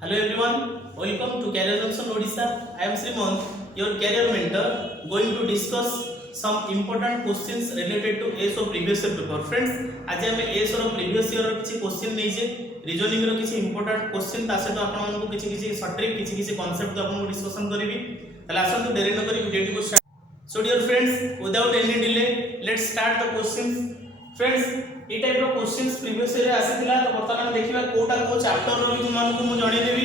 Hello everyone, welcome to Career Junction Odisha. I am Srimant, your career mentor, going to discuss some important questions related to ASO previous year paper. Friends, आज हम ASO रो previous year रो किछि question नै जे reasoning रो किछि important question ता सहित आपण मानकु किछि short trick किछि कॉन्सेप्ट को आपण डिस्कशन करबी तले आसंतु देरी न करी वीडियो को start. So dear friends, without any delay, let's start the questions. Friends, ए टाइप रो क्वेश्चंस प्रीवियस ईयर आसीथिला तो वर्तमान देखिबा कोटा को चैप्टर रो तुम मानकु मु जणै देबी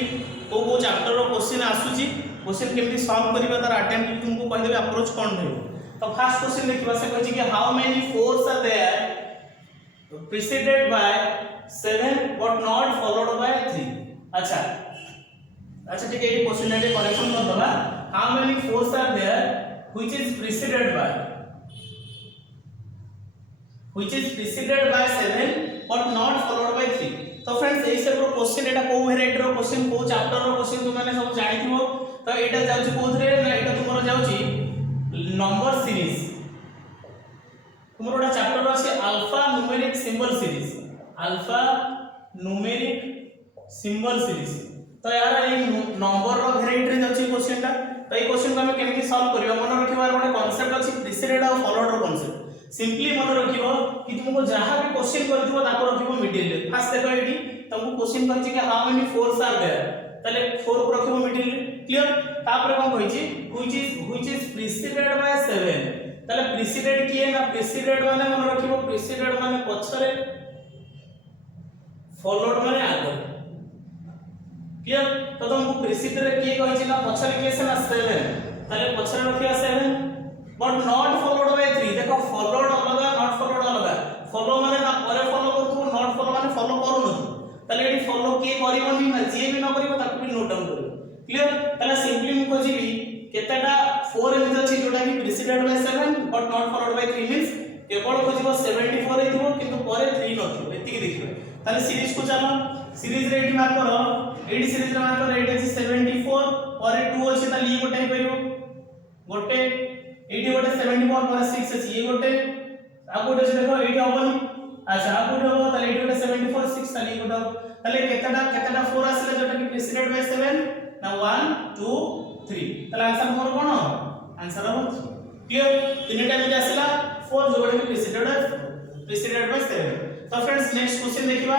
को चैप्टर रो क्वेश्चन आसुची क्वेश्चन केमति सॉल्व करबा तार अटेम्प्ट तुमको कहि देबे अप्रोच कोन रहबो. तो फर्स्ट क्वेश्चन देखिबा से कहै छी कि how many fours are there preceded by 7 but not followed by 3. अच्छा ठीक है, ये क्वेश्चन ने करेक्शन कर दबा. How many fours are there which is preceded by 7 but not followed by 3. तो फ्रेंड्स एई सब रो क्वेश्चन एटा को वेराइटी रो क्वेश्चन को चैप्टर रो क्वेश्चन तुम माने सब जानिथिबो. तो एटा जाउची कोथरे ना एटा तुमरो जाउची नंबर सीरीज. तुमरो एटा चैप्टर अछि alpha numeric symbol series. Alpha numeric symbol series. तो यार ए नंबर रो वेराइटी रे जाउची क्वेश्चन ता. तो ए क्वेश्चन को हम केमि सॉल्व करबा मन रखिबार गोटे कांसेप्ट अछि प्रीसीडेड और फॉलोड रो कांसेप्ट. सिंपली मन रखिबो कि तुमको जहां भी क्वेश्चन करथिबो ताको रखिबो मिडिल रे. फास्ट देखो एठी तुमको क्वेश्चन कहछि कि how many fours are there तले 4 को रखिबो मिडिल रे. क्लियर. तापर कोन कहछि व्हिच इज प्रीसीडेड बाय 7 तले प्रीसीडेड किए ना प्रीसीडेड माने मन रखिबो प्रीसीडेड माने पछरे फॉलोड माने आगे. क्लियर. तो तुमको प्रीसीडेड किए कहछि ना पछरे किए से ना 7 तले पछरे रखिया 7 बट नॉट फॉलोड बाय 3. देखो फॉलोड अलगा नॉट फॉलोड अलगा. फॉलो माने ना परे फॉलो करथु, नॉट फॉलो माने फॉलो करू न. तले एडी फॉलो के करिवनी ना जे भी न करिवो ताकू भी नोट डाउन करिवो. क्लियर. तले सिंपली मु खोजिबी केतेटा 4 एमित अछि जोटा कि preceded by 7 but not followed by 3 means केवल खोजिबो 74 हेतिबो किंतु परे 3 नथिबो. एतिकी देखिबो. तले सीरीज को चलो सीरीज रे एडी मार्क करो. एडी सीरीज रे मार्क करो. एडी अछि 74 परे 2 अछि तले ई गोटे परिबो गोटे. एडी गोटे 74 पर 6 अछि ये गोटे. आ गोटे से देखो एडी हबनी. अच्छा आ गोटे हो तले एडी गोटे 74 6 तले गोटे तले केतेटा 4 आसीले जोटा कि प्रीसीडेड बाय 7 ना 1 2 3. तले आंसर मोर कोन आंसर हो 3. क्लियर. तीन टाइम जे आसीला 4 जोटा कि प्रीसीडेड बाय 7. तो फ्रेंड्स नेक्स्ट क्वेश्चन देखिबा.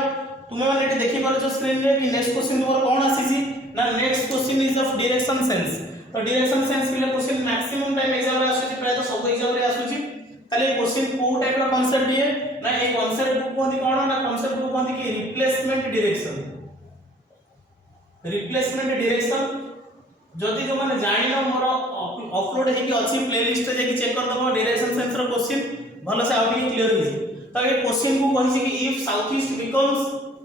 तुमे माने एटी देखि पारो जो स्क्रीन रे कि नेक्स्ट क्वेश्चन मोर कोन आसीसी ना next question is of direction sense. तो डायरेक्शन सेंस के क्वेश्चन मैक्सिमम टाइम एग्जाम रे आसुची प्राय तो सब एग्जाम रे आसुची. ताले क्वेश्चन को टाइप रो कांसेप्ट ये ना ए कांसेप्ट को कोंदी कोन ना कांसेप्ट को कोंदी कि रिप्लेसमेंट डायरेक्शन. रिप्लेसमेंट डायरेक्शन जदी जो माने जानिनो मोर अपलोड हे कि अछि प्लेलिस्ट रे जे चेक कर दबो डायरेक्शन सेंस रो क्वेश्चन भलो से आउट क्लियर हो. तो ये क्वेश्चन को कहि कि if south east becomes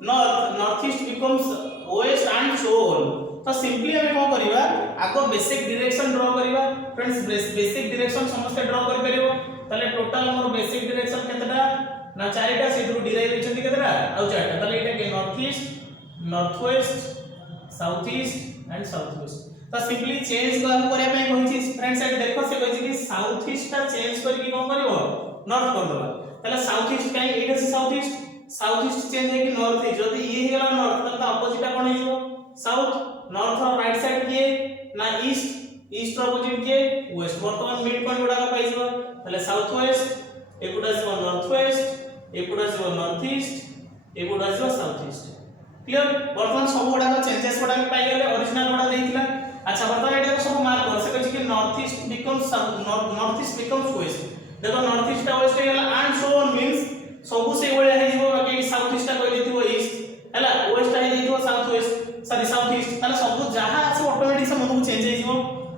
north, north east becomes west and so on. तो सिंपली हम को करिवा आको बेसिक डायरेक्शन ड्रा करिवा. फ्रेंड्स बेसिक डायरेक्शन समस्त ड्रा कर परिबो. तले टोटल मोर बेसिक डायरेक्शन केतटा ना चारिटा सेटु डिराइवेशन केतटा आ चारटा. तले एटा के north east north west south east and south west. तो सिंपली चेंज काम करे पे कहि छी फ्रेंड्स एट देखो से कहि छी कि साउथ ईस्ट ता चेंज करके कोन करबो नॉर्थ कर दबा. तले साउथ ईस्ट काई एटा से साउथ ईस्ट चेंज है कि नॉर्थ ईस्ट. जदी ये हेला नॉर्थ तले अपोजिट कोन हिजो साउथ. नॉर्थ और राइट साइड किए ना ईस्ट अपोजिट किए वेस्ट. वर्तमान मिड पॉइंट गुडा का पाइजो तले साउथ वेस्ट एकुडा जो नॉर्थ वेस्ट एकुडा जो नॉर्थ ईस्ट एकुडा जो साउथ ईस्ट. क्लियर. वर्तमान सब गुडा का चेंजेस गुडा पाई गेले ओरिजिनल गुडा देइथिला. अच्छा वर्तमान एटा को सब मार्क कर से कहछि कि नॉर्थ ईस्ट बिकम्स वेस्ट. देखो नॉर्थ ईस्ट वेस्ट हेला एंड सो ऑन मींस सब से ओळे हे जिवो बाकी साउथ ईस्ट को देथिबो ईस्ट हैला वेस्ट हे देथिबो south west sorry south east. ताले सब जहां আছে ऑटोमेटिक से मन को चेंज हे जिवो.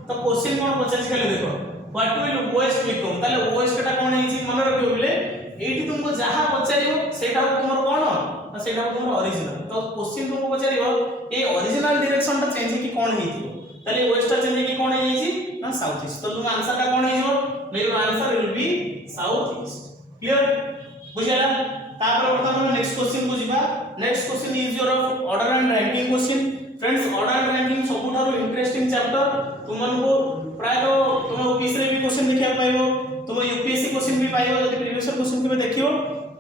तो क्वेश्चन कोन पचास के देखो व्हाट विल वेस्ट बिकम. ताले वेस्ट टा कोन हे छि मन रखियो बोले एठी तुमको जहां पचारियो सेटा तुमर कोन ना सेटा तुमर ओरिजिनल. तो क्वेश्चन तुमको पचारियो ए ओरिजिनल डायरेक्शन टा चेंज कि कोन हे थि. ताले वेस्ट टा चेंज कि कोन हे छि ना साउथ ईस्ट. तो तुम आंसर का कोन हे जो your answer will be south east. Clear बुझिला. तापर वर्तमान नेक्स्ट क्वेश्चन को जिबा. Next question is your order and ranking question. Friends order and ranking सबुठारो इंटरेस्टिंग चैप्टर. तुमनको प्राय तो तुम ओपीएससी रे भी क्वेश्चन देखिया पाइबो. तुम यूपीएससी क्वेश्चन भी पाइबो. जदी प्रीवियस क्वेश्चन के देखियो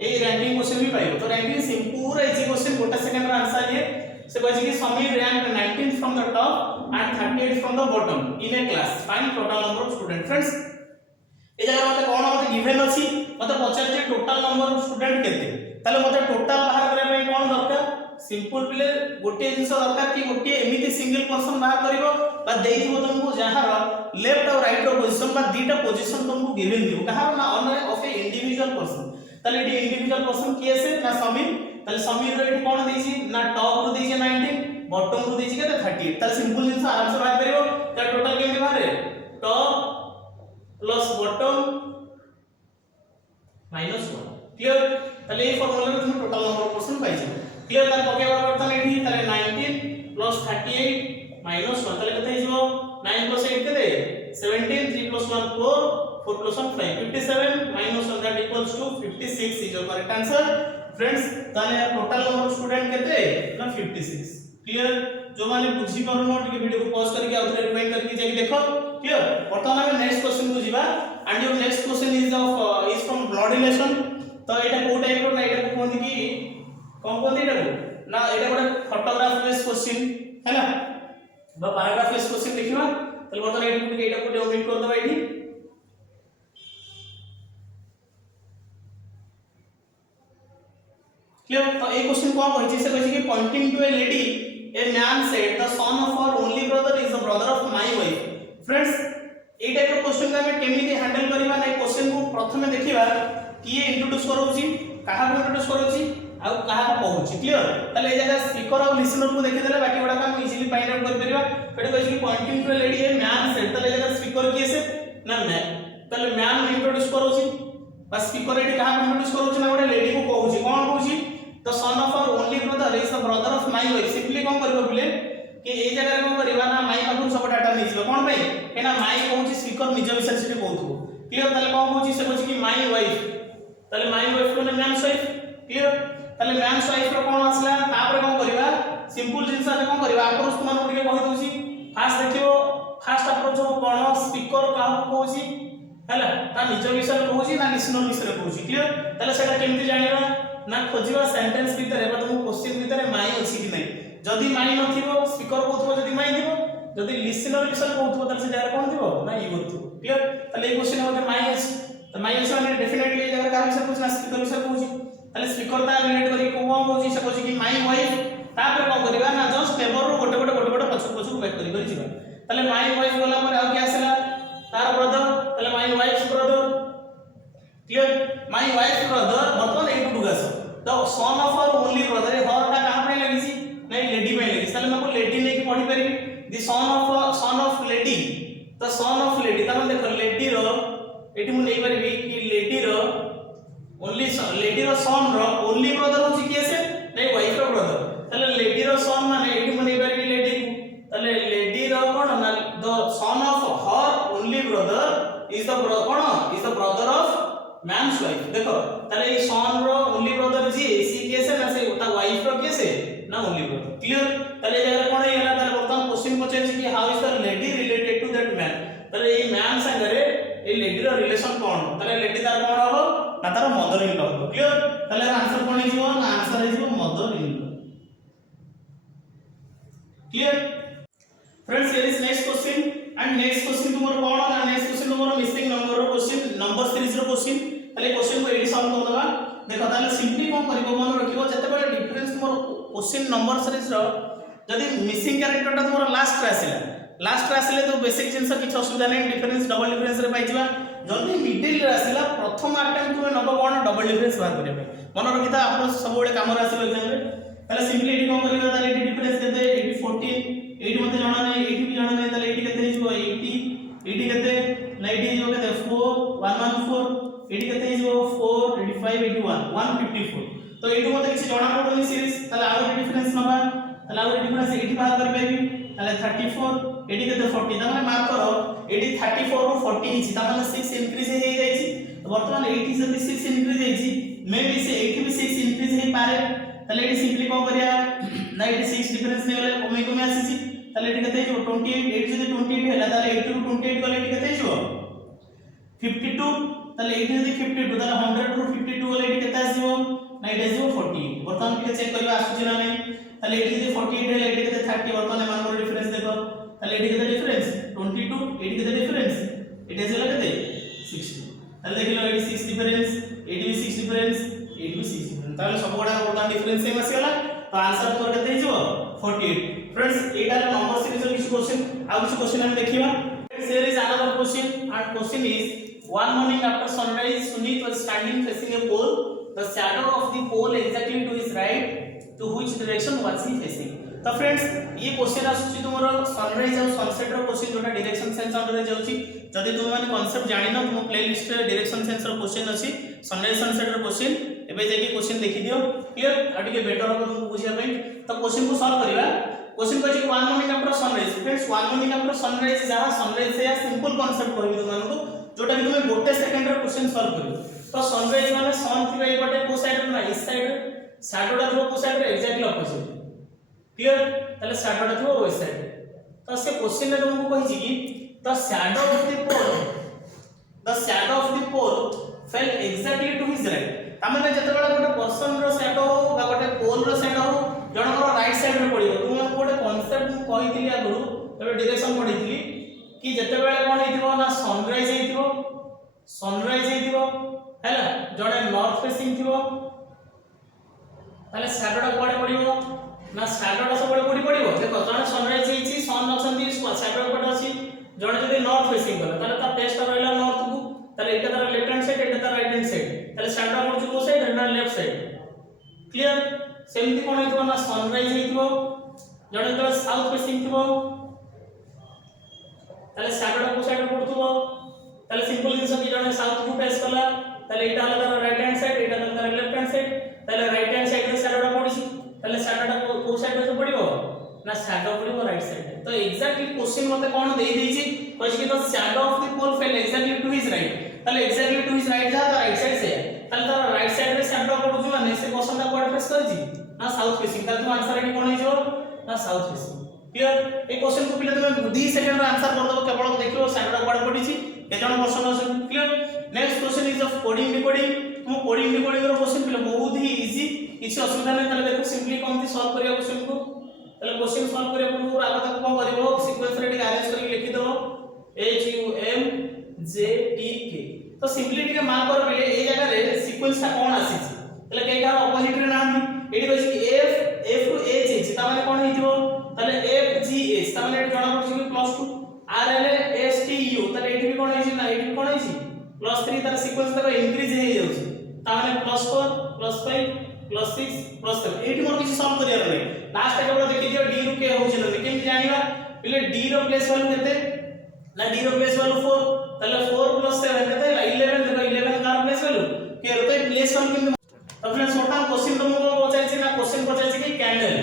ए रैंकिंग क्वेश्चन भी पाइबो. तो रैंकिंग पूरा इजी क्वेश्चन गोटा सेकंड रा आंसर ये से कहछि कि Sameer rank 19 from the top and 38 from the bottom in a class find total number of student friends ए जगह मते कोन मते गिवन अछि मते पचार टोटल नंबर ऑफ स्टूडेंट केते ताले मते टोटल बाहर करे पई कोन दरकार सिंपल पिले गोटे जिंस दरकार कि गोटे एमिति सिंगल पर्सन बाहर करिवो बा देइबो तुमको जहार लेफ्ट और राइट रो पोजीशन बा दीटा पोजीशन तुमको गिवन दिबो कहार ना on off A individual person ताले एटी इंडिविजुअल पर्सन किए से ना समीर ताले समीर रो एटी कोन देइछि ना टॉप रो देइछि 19 बॉटम रो देइछि केते 38 ताले सिंपल जिंस आराम से बाहर करिवो ता टोटल केमि बाहर top plus bottom minus 1 clear ताले ए फार्मूला रे तुम टोटल नंबर ऑफ पर्सन पाइछ क्लियर ताले पकेबा करतन एठी ताले 19 प्लस 38 माइनस 1 ताले केते हिजो 9 प्लस 8 केते 17 3 plus 1 4 4 plus 1 5 57 minus 1 that equals to 56 is your correct answer friends ताले टोटल नंबर ऑफ स्टूडेंट केते ना 56 क्लियर जो माने बुझी परनो टिके वीडियो को पॉज करके आउथरे रिवाइंड करके जाके देखो क्लियर वर्तमान हम नेक्स्ट क्वेश्चन को जीवा and your next question is from blood relation तो एटा को टाइप रो ना एटा को कोन कि कोन कोन एटा को ना एटा गोटे फोटोग्राफ बेस्ड क्वेश्चन है ना बा पैराग्राफ बेस्ड क्वेश्चन देखिबा तले वर्तमान एटा को ओमिट कर दबा एठी क्लियर तो ए क्वेश्चन को कहै छै से कहै छै कि pointing to a lady a man said the son of our only brother is the brother of my wife friends a type रो क्वेश्चन को हम केमिति हैंडल करबा नै क्वेश्चन को प्रथमे देखिबा कि इंट्रोड्यूस करोछि काहा को इंट्रोड्यूस करोछि आ काहा को कहूछि क्लियर तले ए जगह स्पीकर और लिसनर को देखि देले बाकी बडा हम इजीली फाइंड आउट कर परिबा फेड कहै छै कि pointing to a lady a man said तले जगह स्पीकर किए से ना मैं तले मैन इंट्रोड्यूस करोछि बस स्पीकर एडी काहा को इंट्रोड्यूस करोछि ना गोटे लेडी को कहूछि कोन कहूछि the son of our only brother is the brother of my wife simply कोन करबो बोले कि ए जगह रे कोन करबा ना माई पाखु सब डाटा नै छिबो कोन भाई केना माई कहूछि स्पीकर निज विषय से कहथबो क्लियर तले कोन कहूछि से कहछि कि माई वाइफ तले माई वाइफ को मैन वाइफ क्लियर तले मैन वाइफ रो कोन आसला तापर कोन करबा सिंपल जिंस से कोन करबा अप्रोच तुम मानु टिके कहि दोछि फास्ट देखियो फास्ट अप्रोच हो कोन स्पीकर का कहूछि हैला ता निज विषय कहूछि ना लिसनर विषय कहूछि क्लियर तले सेटा केमति जानिबा ना खोजिबा सेंटेंस भीतर एबा तुम क्वेश्चन भीतर माई अछि कि नै जदी माई नथिबो स्पीकर कहथबो जदी माई दिबो जदी लिसनर विषय कहथबो त से जगह कोन दिबो ना ई कहथबो क्लियर तले ए क्वेश्चन मध्ये माई अछि त माई अछि माने डेफिनेटली जगह का विषय पूछना स्पीकर विषय पूछि तले स्पीकर ता रिलेट करी कोन कहूछि से कहछि कि माई वाइफ तापर कोन करबा ना जस्ट नेबर रो गोटे पछ बैक करी जिबा तले माई वाइफ गला पर आ के आसला तार ब्रदर तले my wife brother clear my wife brother बर्तन ए टू गस the son of our only brother हर का कहां पे लगी सी नहीं लेडी पे लगी ताले मैं को लेडी नहीं कि पढ़ी परिबी the son of lady the son of lady त देखो लेडी रो एटी मु नहीं परिबी कि लेडी रो सन रो ओनली ब्रदर होची के से नहीं वाइफ रो ब्रदर ताले लेडी रो सन माने एटी मु नहीं परिबी लेडी को ताले लेडी रो कोन ना the son of her only brother is the brother of man's wife देखो ताले ए सन रो ओनली ब्रदर जी सी केसे ना से ता वाइफ रो केसे ना ओनली ब्रदर क्लियर ताले जगह कोन हेला ताले बर्तमान क्वेश्चन पछे कि how is the lady related to that man ताले ए मैन संगरे ए लेडी रो रिलेशन कोन ताले लेडी तार कोन हो ना तार मदर इन लॉ क्लियर ताले आंसर कोन हिजो ना आंसर हिजो mother in law clear friends here is next question and next question तुमरो कोन ना नेक्स्ट क्वेश्चन तुमरो मिसिंग नंबर रो क्वेश्चन नंबर सीरीज रो क्वेश्चन ताले क्वेश्चन को एडी सॉल्व कर दबा देखो ताले सिंपली कोन करिवो मन रखिवो जते बडे डिफरेंस तुमरो क्वेश्चन नंबर सीरीज रो जदी मिसिंग कैरेक्टर ता तुमरो लास्ट रे आसिले तो बेसिक जिंस किछ असुविधा नै डिफरेंस डबल डिफरेंस रे पाइजिबा जदी मिडिल रे आसिला प्रथम अटेम्प्ट तुमे नबो कोन डबल डिफरेंस बाहर करिवे मन रखिता आपण सब बडे काम रे आसिलो एग्जाम रे ताले सिंपली एडी कोन करिवो ताले एडी डिफरेंस देते एडी 14 एडी मते जाना नै एडी भी जाना नै ताले एडी केते हिजो 80 एडी केते 90 हिजो केते 4 114 एडी केते हिजो 4 85 81 154 तो एडी मते किछ जणा पडोनी सीरीज ताले आउट डिफरेंस नबा ताले आउट डिफरेंस एडी बाहर कर पाइबी ताले 34 एडी केते 40 ता माने मार्क करो एडी 34 रो 40 हिची ता माने 6 इंक्रीज हे जाईची तो वर्तमान 80 जदी 6 इंक्रीज हेची मे बी से 80 भी 6 इंक्रीज हे पारे ताले एडी सिंपली कोन करिया 96 डिफरेंस ने वाले कमे आसीची ताले एडी केते हिजो 28 8 जदी 28 हैला ताले 80 रो 28 गले एडी केते हिजो 52 ताले 80 जदी 52 ताले 100 रो 52 गले एडी केते आसीबो 90 आसीबो 40 वर्तमान के चेक करबा आसुची ना नै তাহলে এটি যদি 48 হলে এটি কেতে 30 বর্তমানে মানকৰ ডিফারেন্স দেখো তাহলে এটি কেতে ডিফারেন্স 22 এটি কেতে ডিফারেন্স এটি আসলে কেতে 60 তাহলে দেখিলো এটি 6 ডিফারেন্স এটি भी 6 ডিফারেন্স এটি भी 6 ডিফারেন্স তাহলে সবগুড়া বর্তমান ডিফারেন্স সেম আসিগলা তো आंसर তোর কেতে হইছো 48 फ्रेंड्स एटा नंबर सीरीज रो किछ क्वेश्चन आ किछ क्वेश्चन हम देखिबा here is another question and question is one morning after sunrise Sunit was standing facing a pole the shadow of the pole exactly to his right to which direction was he facing तो friends ये question आसुची तुमरो sunrise और sunset रो question जोटा direction sense under रे जाउची जदी तुम माने कांसेप्ट जानि न तुम प्लेलिस्ट रे डायरेक्शन सेंस रो क्वेश्चन अछि सनराइज सनसेट रो क्वेश्चन एबे जेकी क्वेश्चन देखि दियो क्लियर आ टिके बेटर हो तुमको बुझिया पई तो क्वेश्चन को सॉल्व करिवा क्वेश्चन को जी one morning after sunrise friends one morning after sunrise जहां सनराइज से सिंपल कांसेप्ट कहबी तुमको जोटा कि तुम गोटे सेकंड रो क्वेश्चन सॉल्व करियो तो सनराइज माने सन थिबा ए बटे को साइड ना इस साइड शैडोटा थो को साइड रे एग्जैक्टली ऑपोजिट क्लियर ताले शैडोटा थो ओइ साइड तो से क्वेश्चन में तुमको कहि कि the shadow of the pole fell exactly to his right तामे जते बडा गोटे पर्सन रो शैडो हो बा गोटे पोल रो शैडो हो जनकर राइट साइड रे पड़ियो तुम गोटे कांसेप्ट कहितली आगु तबे डायरेक्शन पढितली कि जते बेले कोन हेतिबो ना सनराइज हेतिबो हैला जडे नॉर्थ फेसिंग थिबो ताले शैडोटा कोडे पड़ियो ना शैडोटा सब कोडी पड़ियो देखो जने सनराइज हेछि सन अछंती शैडो कोड अछि जडे जदी नॉर्थ फेसिंग गला ताले ता फेसटा रहला नॉर्थ को ताले एटा तार लेफ्ट हैंड साइड एटा तार राइट हैंड साइड ताले शैडो पड़छु को साइड एटा लेफ्ट साइड क्लियर सेमती कोन हेतिबो ना सनराइज हेतिबो जडे तो साउथ फेसिंग थिबो ताले शैडोटा को साइड पड़थुबो ताले सिंपल जिंस कि जने साउथ को फेस कला ताले एटा हला तार राइट हैंड साइड एटा तार लेफ्ट हैंड साइड ताले राइट हैंड साइड रे शैडोटा पड़छि ताले शैडोटा को साइड रे पड़िबो ना शैडो पड़िबो राइट साइड तो एग्जैक्टली क्वेश्चन मते कोन देई देछि कहछि कि the shadow of the pole fell exactly to his right ताले एग्जैक्टली टू हिज राइट जा तो राइट साइड से ताले तार राइट साइड रे शैडो पड़छु माने से क्वेश्चन ता कोड फेस करछि ना साउथ फेसिंग ताले तो आंसर एटी कोन हिजो ना south facing clear A question को पिले तुम 2 सेकंड रे आंसर कर दबो केवल देखियो शैडो कोड पड़िछि केजन क्वेश्चन आछन clear next question is of coding decoding तुम कोडिंग डिकोडिंग रो क्वेश्चन पिले बहुत ही इजी किछि असुविधा नै ताले देखो सिंपली कोनती सॉल्व करिया क्वेश्चन को ताले क्वेश्चन सॉल्व करिया पूर्व आगे तक कोन करिवो सीक्वेंस रे अरेंज करके लिखि दबो H U M J T K तो सिंपली टिके मार्क कर पिले ए जगह रे सीक्वेंस ता कोन आसी छी ताले केका ऑपोजिट रे नाम एडी कहछि कि F टू H H ता माने कोन हिथिबो ताले F G H ता माने एडी जणा पड़छि कि +2 R L S T U ताले एडी भी कोन हिछि ना एडी कोन हिछि +3 तार सीक्वेंस तार इंक्रीज हे जाउछि ता माने +4 +5 +6 +7 एडी मोर किछि सॉल्व करिया नै लास्ट तक हमरा देखि दियो D रु के होछि नै केमि जानिबा पिले D रो प्लेस वैल्यू केते ना D रो प्लेस वैल्यू 4 ताले 4 + 7 केते 11 देखो 11 का प्लेस वैल्यू के होते प्लेस वैल्यू केमि तो फ्रेंड्स छोटा क्वेश्चन तुमको पचाइछि ना क्वेश्चन पचाइछि कि candle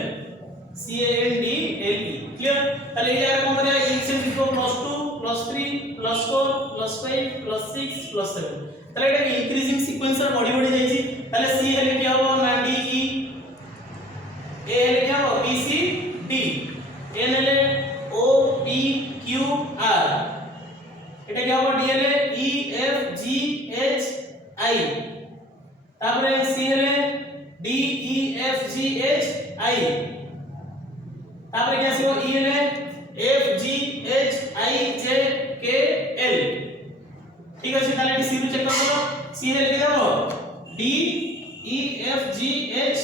C A N D L E clear ताले ये यार कोन करिया इंसेंस लिखो +2 +3 +4 +5 +6 +7 ताले एटा इंक्रीजिंग सीक्वेंस रे बड़ी बड़ी जाइछि ताले C हेले कि हो ना D E A हेले कि हो B C D N हेले O P Q R एटा कि हो D हेले E F G H I तापरे C हेले D E F G H I तापरे क्या सिबो E हेले F G H I J K L ठीक अछि ताले सी रु चेक करो C हेले कि देबो D E F G H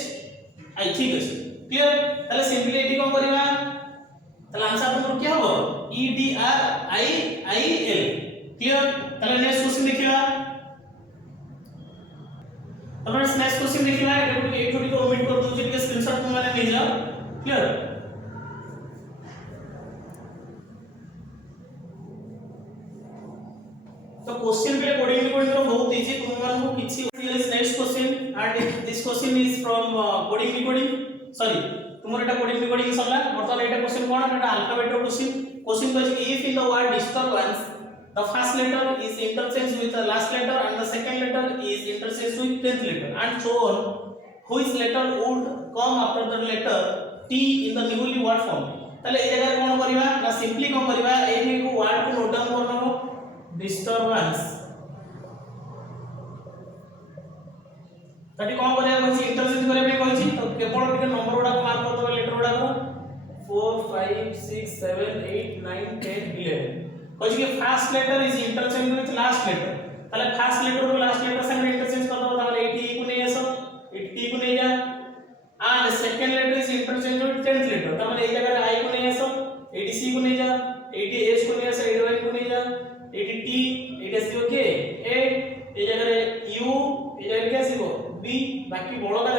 I ठीक अछि क्लियर ताले सिंपली एटी कोन करिवा ताले आंसर तुमरो क्या हो E D R I I L clear ताले नेक्स्ट क्वेश्चन देखिबा अपन नेक्स्ट क्वेश्चन देखिबा एटा को एक छोटी को ओमिट कर दउ जे स्क्रीनशॉट तुम माने ले जाओ क्लियर तो क्वेश्चन पे कोडिंग रो बहुत इजी तुम मान को किछि next question and this question is from coding decoding sorry तुमर एटा कोडिंग डिकोडिंग सरला मतलब एटा क्वेश्चन कोन एटा अल्फाबेट रो क्वेश्चन कहै if in the word disturbance the first letter is interchanged with the last letter and the second letter is interchanged with 10th letter and so on which letter would come after the letter T in the newly word form ताले ए जगह कोन करिवा ना simply कोन करिवा एही को word को note down करनबो disturbance तटी कोन करिया कहछि interchange करिया पे कहछि तो केवल टिके नंबर गुडा मार्क कर दबे लेटर गुडा 4 5 6 7 8 9 10 11 कहछि कि first letter is interchange with last letter ताले फर्स्ट लेटर को लास्ट लेटर संग इंटरचेंज कर दबो ताले एटी को नै आसो एटी को नै जा and second letter is interchange with 10th letter त माने ए जगह आई को नै आसो एटी सी को नै जा एटी एस को नै आसो एटी वाई को नै जा एटी टी एटी एस के ए ए जगह यू ए जगह के आसीबो बी बाकी बड़ का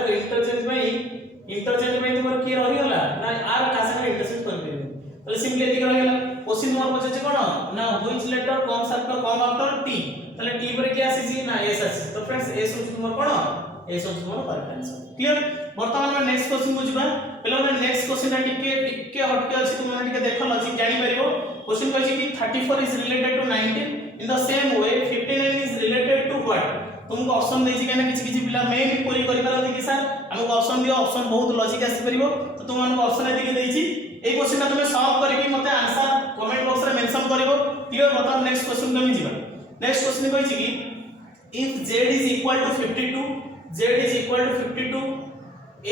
इंटरचेंज में तुमर की रही होला ना आर कासा में इंटरचेंज कर दिबे तले सिंपली एति रही होला क्वेश्चन नंबर पछे कोन ना which letter comes after T तले टी पर के आसी ना एस आसी तो फ्रेंड्स एस होछ तुमर कोन एस होछ तुमर करेक्ट आंसर क्लियर वर्तमान में नेक्स्ट क्वेश्चन बुझबा पहले हम नेक्स्ट क्वेश्चन टिके हटके अछि तुम टिके देख लॉजिक जानि परिबो क्वेश्चन कहै कि 34 is related to 19 in the same way 59 is related to what तुमको ऑप्शन देछि कहना किछि किछि पिला मे भी पूरी करि परथि कि सर हमको ऑप्शन दियो ऑप्शन बहुत लॉजिक आसी परिबो तो तुम मानको ऑप्शन एदिके देछि ए क्वेश्चन ना तुमे सॉल्व करके मते आंसर कमेंट बॉक्स रे मेंशन करिवो क्लियर बता नेक्स्ट क्वेश्चन कमी जिबा नेक्स्ट क्वेश्चन कहै कि if z is equal to 52 z is equal to 52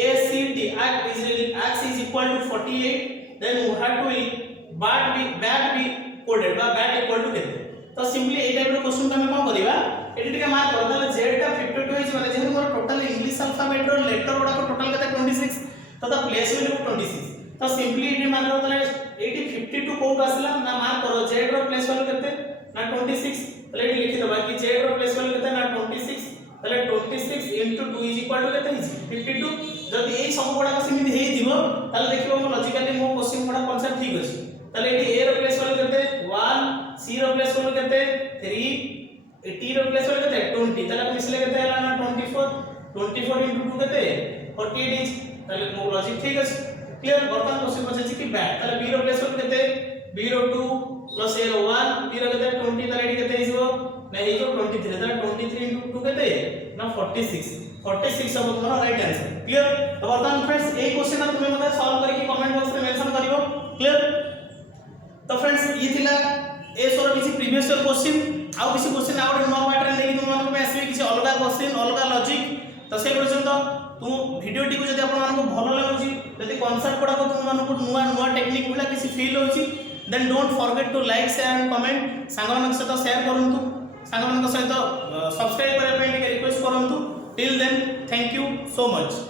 ac d x is equal to 48 then what will back be coded बा back equal to केते तो simply ए type रो question को हम कोन करबा एटी टिके मार्क कर ताले z टा 52 हिज माने जेहन मोर टोटल इंग्लिश अल्फाबेट रो लेटर गुडा को टोटल केते 26 तो द प्लेस वैल्यू 26 तो सिंपली एटी मान लो ताले एटी 52 कोड आसला ना मार्क करो z रो प्लेस वैल्यू केते ना 26 ताले एटी लिखि दबा कि z रो प्लेस वैल्यू केते ना 26 ताले 26 into 2 is equal to केते हिज 52 जदि एई सब गुडा को सिमिति हेइ दिबो ताले देखिबो हम लॉजिकली मो क्वेश्चन गुडा कांसेप्ट ठीक अछि ताले एटी a रो प्लेस वैल्यू केते 1 c रो प्लेस वैल्यू केते 3 t रो प्लेस वैल्यू केते 20 ताले मिसले केते हला ना 24 into 2 केते 48 इज ताले मो लॉजिक ठीक अछि क्लियर बर्तन क्वेश्चन पछे कि बैक ताले b रो प्लेस वैल्यू केते b रो 2 प्लस a रो 1 b रो केते 20 ताले एटी केते हिजो ना हिजो 23 ताले 23 into 2 केते ना 46 सब तुम्हारा राइट आंसर क्लियर तो बर्तन फ्रेंड्स ए क्वेश्चन ना तुमे मते सॉल्व करके कमेंट बॉक्स में मेंशन करिवो क्लियर तो फ्रेंड्स ये थिला ए सोर किसी प्रीवियस ईयर क्वेश्चन आउ किसी क्वेश्चन आउट नुवा पैटर्न लेकिन तुम मानको में आसीबे किसी अलगा क्वेश्चन अलगा लॉजिक तो से पर्यंत तुम वीडियो टी को जदि आपन मानको भलो लागुची जदि कांसेप्ट पडा को तुम मानको नुवा टेक्निक गुला किसी फील होची then don't forget to like share and comment सांगमान सहित शेयर करंतु सांगमान सहित सब्सक्राइब करे पे रिक्वेस्ट करंतु till then thank you so much.